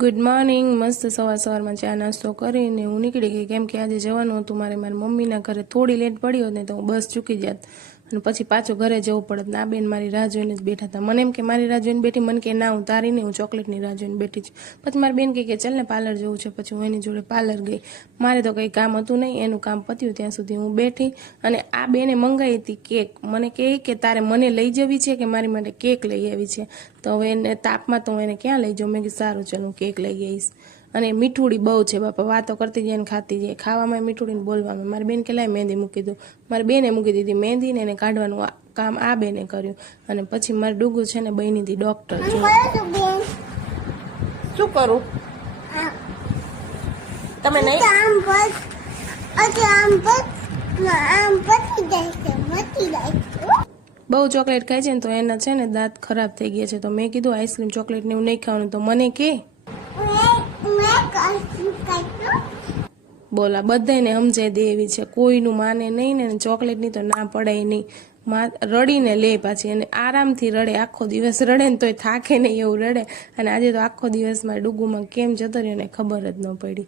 Good morning. મસ્ત સવારમાં ચા નાસ્તો કરીને હું નીકળી ગઈ, કેમ કે આજે જવાનું હતું મારે મારી મમ્મીના ઘરે. થોડી લેટ પડી હોત ને તો હું બસ ચૂકી જાત અને પછી પાછું ઘરે જવું પડત. ના બેન મારી રાહ જોઈને જ બેઠા હતા. મને એમ કે મારી રાહ જોઈને બેઠી, મને કે ના હું તારી નહીં, હું ચોકલેટની રાહ જોઈને બેઠી છું. પછી મારી બેન કે ચાલ ને પાર્લર જવું છે. પછી હું એની જોડે પાર્લર ગઈ. મારે તો કંઈ કામ હતું નહીં, એનું કામ પત્યું ત્યાં સુધી હું બેઠી. અને આ બેને મંગાવી હતી કેક. મને કહે કે તારે મને લઈ જવી છે કે મારી માટે કેક લઈ આવી છે. તો હવે એને તાપમાં તો હું એને ક્યાં લઈ જાઉં. મેં કીધું સારું ચાલ હું કેક લઈ આવીશ. અને મીઠુડી બહુ છે બાપા, વાતો કરતી જાય ને ખાતી જાય. ખાવામાં મીઠુડીને બોલવામાં. મારી બેન કે લાય મહેંદી મૂકી દઉં. મારી બેને મૂકી દીધી મહેંદી ને એને કાઢવાનું કામ આ બેને કર્યું. અને પછી મારી ડુગુ છે ને બની હતી ડોક્ટર. શું કરું તમે નહીં બહુ ચોકલેટ ખાય છે ને તો એના છે ને દાંત ખરાબ થઈ ગયા છે. તો મેં કીધું આઈસ્ક્રીમ ચોકલેટ ને એવું નહીં ખાવાનું. તો મને કે બોલા બધાને સમજાય દે એવી છે, કોઈનું માને નહીં ને. ચોકલેટની તો ના પડાય નહીં. રડીને લે પાછી, અને આરામથી રડે. આખો દિવસ રડે ને તોય થાકે નહીં એવું રડે. અને આજે તો આખો દિવસ મારા ડુગુમાં કેમ જતો રહ્યો ને ખબર જ ન પડી.